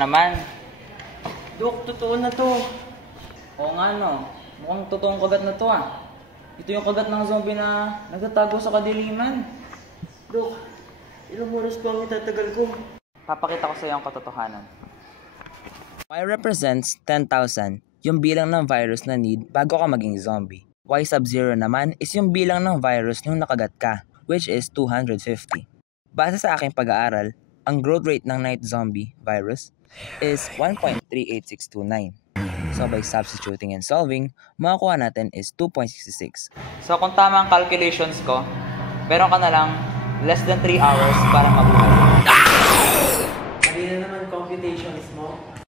naman. Dok, totoo na to. Oo nga no, mukhang totoong kagat na to ah. Ito yung kagat ng zombie na nagtatago sa kadiliman. Dok, ilang oras pa ang itatagal ko? Papakita ko sa iyo ang katotohanan. Y represents 10,000, yung bilang ng virus na need bago ka maging zombie. Y sub-0 naman is yung bilang ng virus nung nakagat ka, which is 250. Base sa aking pag-aaral, ang growth rate ng night zombie virus is 1.38629. So by substituting and solving, makakuha natin is 2.66. So kung tama ang calculations ko, meron ka na lang less than 3 hours para mabuhay. Mali na naman computations mo.